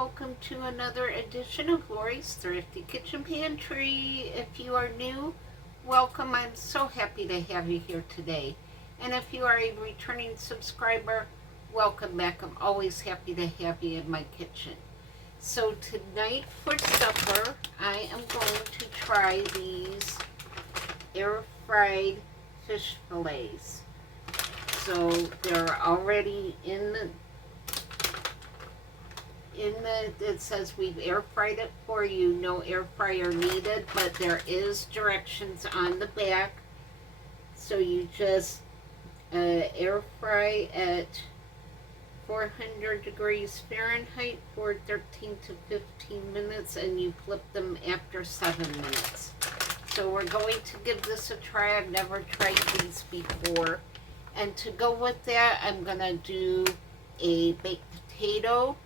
welcome to another edition of Lori's Thrifty Kitchen Pantry. If you are new, welcome. I'm so happy to have you here today. And if you are a returning subscriber, welcome back. I'm always happy to have you in my kitchen. So tonight for supper, I am going to try these air fried fish fillets. So they're already it says we've air fried it for you, no air fryer needed, but there is directions on the back. So you just air fry at 400 degrees Fahrenheit for 13 to 15 minutes, and you flip them after 7 minutes. So we're going to give this a try. I've never tried these before. And to go with that, I'm going to do a baked potato,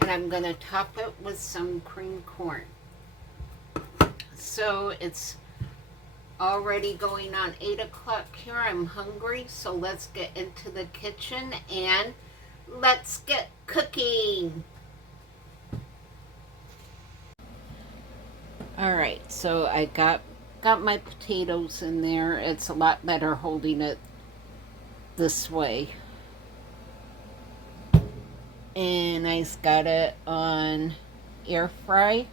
and I'm going to top it with some cream corn. So it's already going on 8 o'clock here. I'm hungry, so let's get into the kitchen and let's get cooking. Alright, so I got my potatoes in there. It's a lot better holding it this way. And I got it on air fry,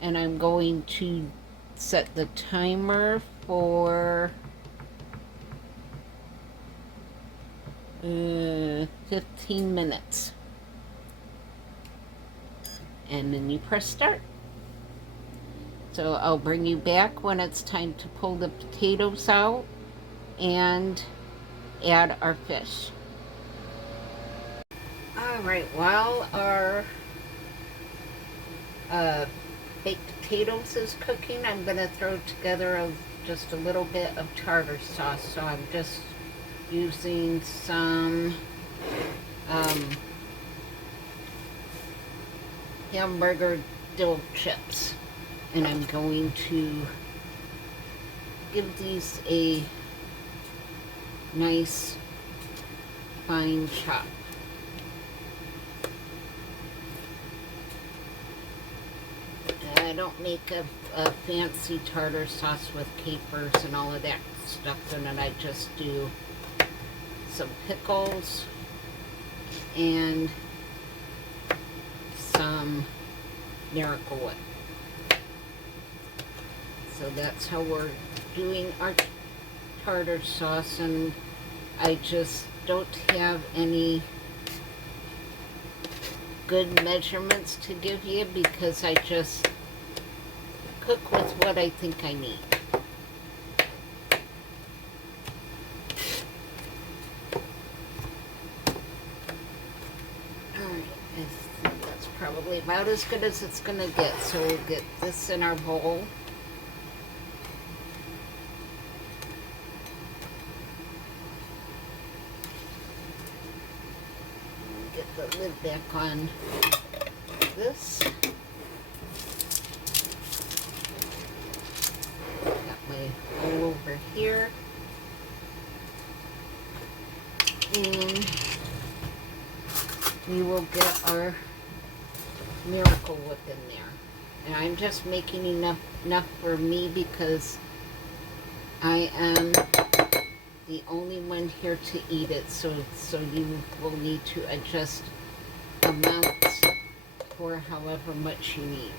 and I'm going to set the timer for 15 minutes, and then you press start. So I'll bring you back when it's time to pull the potatoes out and add our fish. Alright, while our baked potatoes is cooking, I'm going to throw together just a little bit of tartar sauce. So I'm just using some hamburger dill chips. And I'm going to give these a nice fine chop. I don't make a fancy tartar sauce with capers and all of that stuff in it. I just do some pickles and some Miracle Whip. So that's how we're doing our tartar sauce, and I just don't have any good measurements to give you because I just cook with what I think I need. Alright, that's probably about as good as it's gonna get. So we'll get this in our bowl. Get the lid back on this. Got my bowl over here. And we will get our Miracle Whip in there. And I'm just making enough for me because I am the only one here to eat it, so you will need to adjust amounts for however much you need.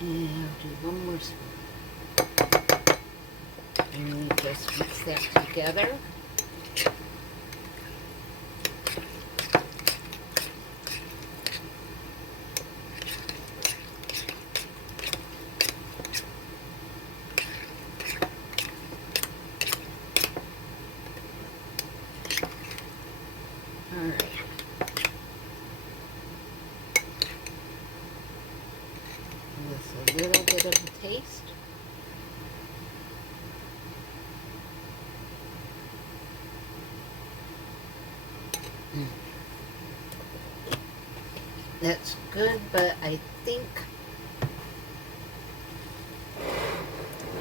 And I'll do one more spoon. And just mix that together. Alright. Just a little bit of a taste. That's good, but I think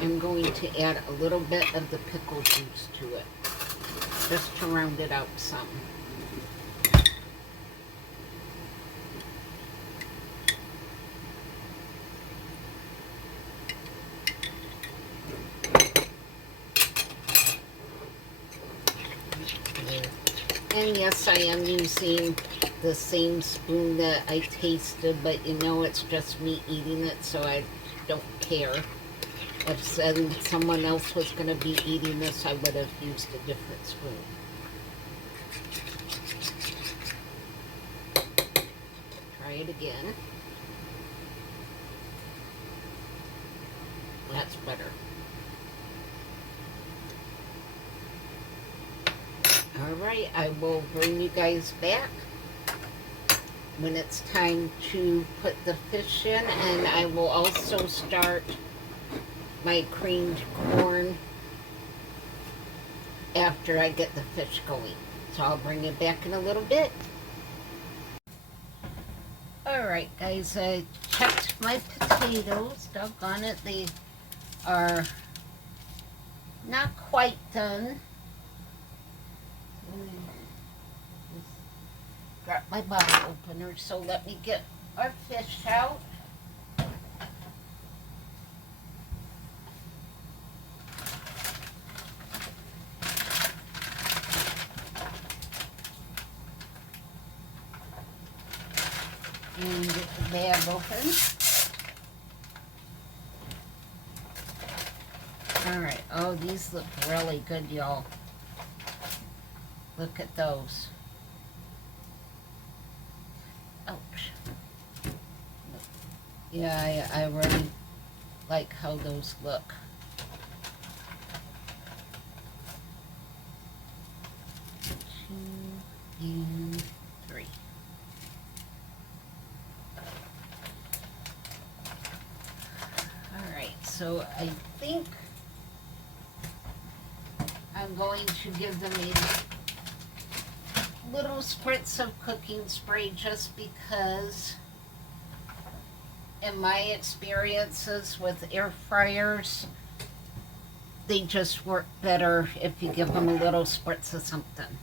I'm going to add a little bit of the pickle juice to it, just to round it out some. And yes, I am using the same spoon that I tasted, but you know it's just me eating it, so I don't care. If someone else was going to be eating this, I would have used a different spoon. Try it again. That's better. Alright, I will bring you guys back when it's time to put the fish in, and I will also start my creamed corn after I get the fish going. So I'll bring it back in a little bit. Alright guys, I checked my potatoes. Doggone it, they are not quite done. Got my bottle opener, so let me get our fish out. And get the bag open. Alright, oh, these look really good, y'all. Look at those. Ouch. Yeah, I really like how those look. Two and three. Alright, so I think I'm going to give them a little spritz of cooking spray, just because in my experiences with air fryers, they just work better if you give them a little spritz of something.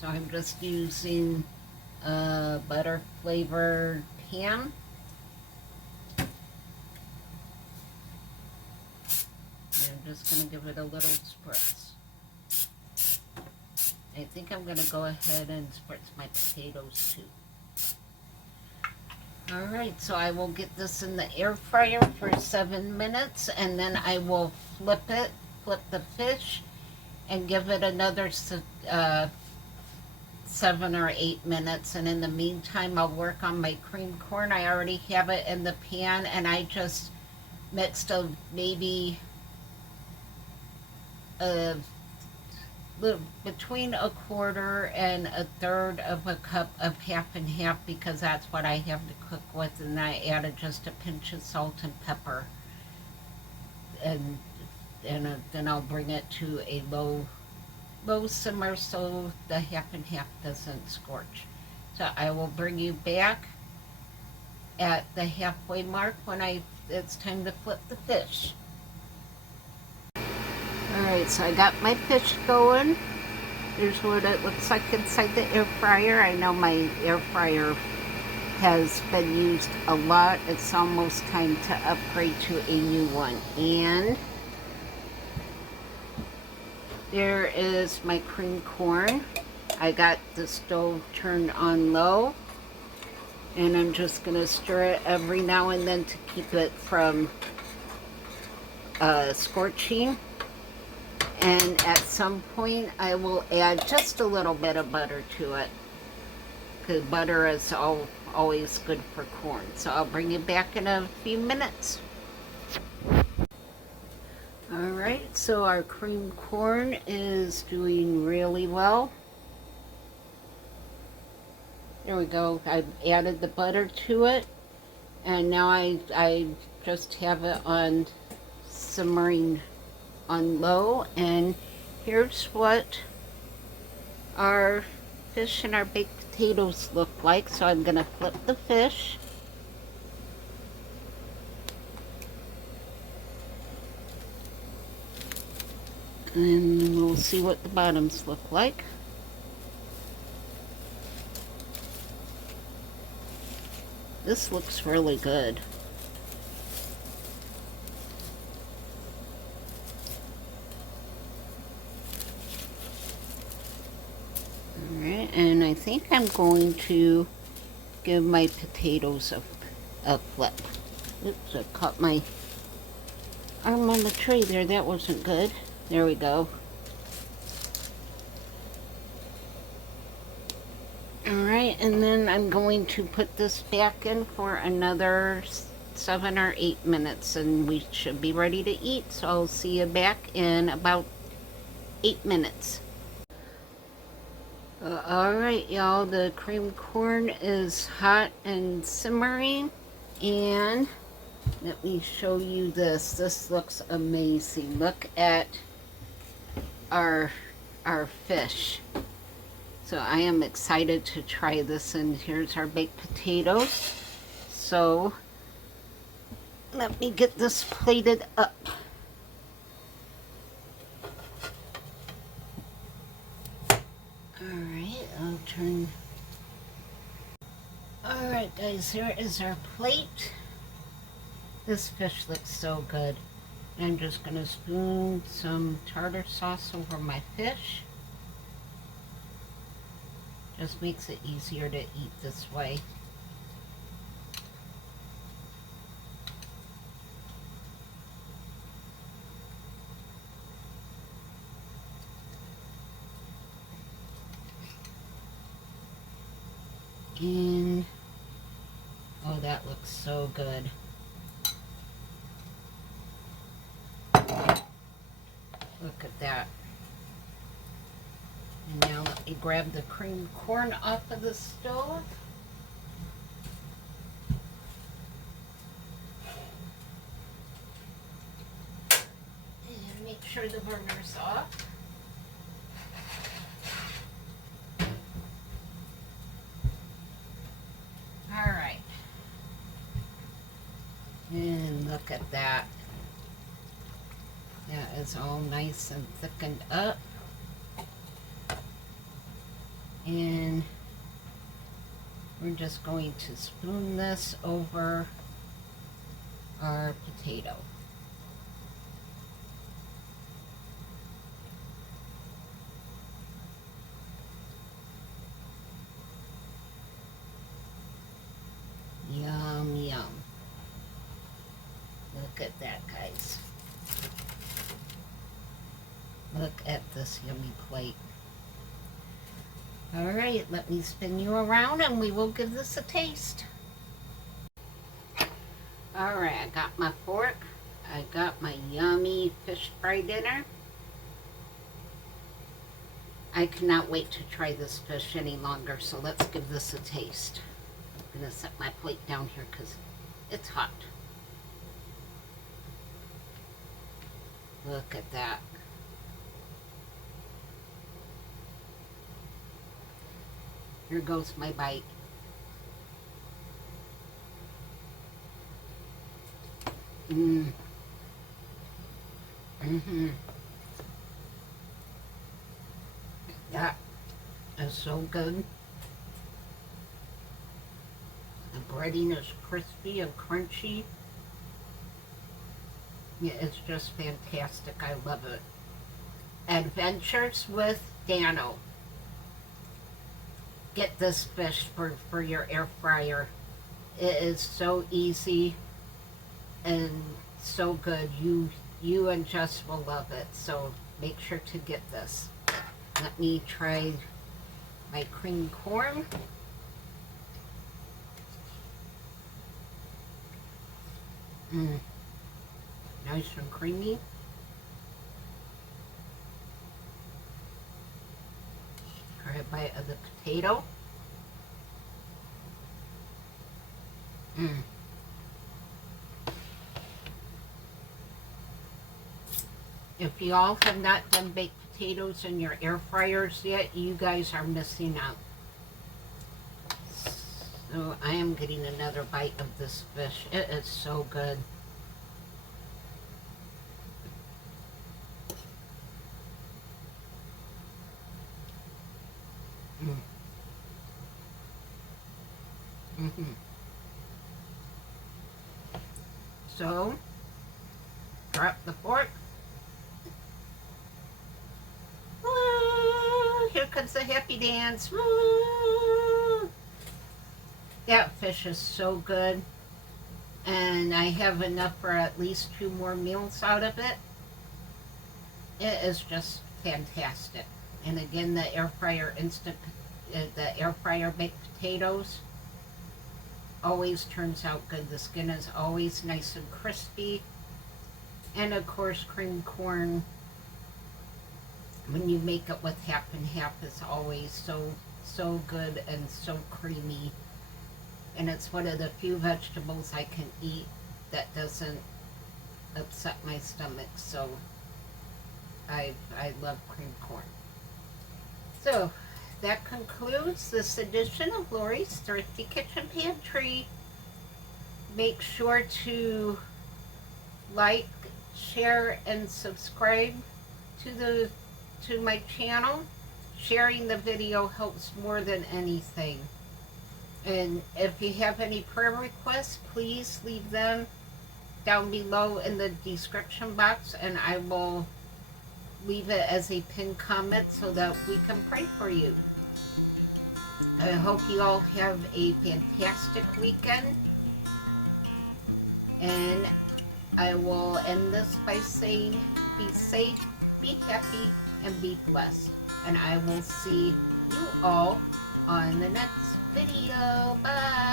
So I'm just using a butter flavored pan. And I'm just going to give it a little spritz. I think I'm going to go ahead and spritz my potatoes too. Alright, so I will get this in the air fryer for 7 minutes, and then I will flip the fish, and give it another 7 or 8 minutes. And in the meantime, I'll work on my creamed corn. I already have it in the pan, and I just mixed maybe between a quarter and a third of a cup of half and half, because that's what I have to cook with, and I added just a pinch of salt and pepper, and then I'll bring it to a low simmer so the half and half doesn't scorch. So I will bring you back at the halfway mark when it's time to flip the fish. Alright, so I got my fish going. Here's what it looks like inside the air fryer. I know my air fryer has been used a lot. It's almost time to upgrade to a new one. And there is my creamed corn. I got the stove turned on low, and I'm just going to stir it every now and then to keep it from scorching. And at some point I will add just a little bit of butter to it, because butter is always good for corn. So I'll bring you back in a few minutes. Alright, so our creamed corn is doing really well. There we go. I've added the butter to it, and now I just have it on simmering on low. And here's what our fish and our baked potatoes look like. So I'm gonna flip the fish. And we'll see what the bottoms look like. This looks really good. Alright, and I think I'm going to give my potatoes a flip. Oops, I caught my arm on the tray there. That wasn't good. There we go. Alright, and then I'm going to put this back in for another 7 or 8 minutes, and we should be ready to eat. So I'll see you back in about 8 minutes. Alright, y'all, the cream corn is hot and simmering, and let me show you this. This looks amazing. Look at our fish. So I am excited to try this, and here's our baked potatoes. So let me get this plated up. Alright, I'll turn. Alright guys, here is our plate. This fish looks so good. I'm just going to spoon some tartar sauce over my fish. Just makes it easier to eat this way. And oh, that looks so good. Look at that. And now let me grab the creamed corn off of the stove. And make sure the burner's off. Alright. And look at that. That is all nice and thickened up. And we're just going to spoon this over our potato. Yum, yum. Look at that, guys. Look at this yummy plate. All right, let me spin you around and we will give this a taste. All right, I got my fork. I got my yummy fish fry dinner. I cannot wait to try this fish any longer, so let's give this a taste. I'm gonna set my plate down here because it's hot. Look at that. Here goes my bite. Mmm. Mm-hmm. That is so good. The breading is crispy and crunchy. Yeah, it's just fantastic. I love it. Adventures with Dano. Get this fish for your air fryer. It is so easy and so good. You and Jess will love it. So make sure to get this. Let me try my cream corn. Mmm. Nice and creamy. Try a bite of the potato. Mmm. If y'all have not done baked potatoes in your air fryers yet, you guys are missing out. So I am getting another bite of this fish. It is so good. So, drop the fork. Woo! Here comes the happy dance. Woo! That fish is so good. And I have enough for at least 2 more meals out of it. It is just fantastic. And again, the air fryer the air fryer baked potatoes always turns out good. The skin is always nice and crispy. And of course, creamed corn, when you make it with half and half, is always so good and so creamy. And it's one of the few vegetables I can eat that doesn't upset my stomach. So I love creamed corn. So that concludes this edition of Lori's Thrifty Kitchen Pantry. Make sure to like, share, and subscribe to my channel. Sharing the video helps more than anything. And if you have any prayer requests, please leave them down below in the description box, and I will leave it as a pinned comment so that we can pray for you. I hope you all have a fantastic weekend. And I will end this by saying, be safe, be happy, and be blessed. And I will see you all on the next video. Bye.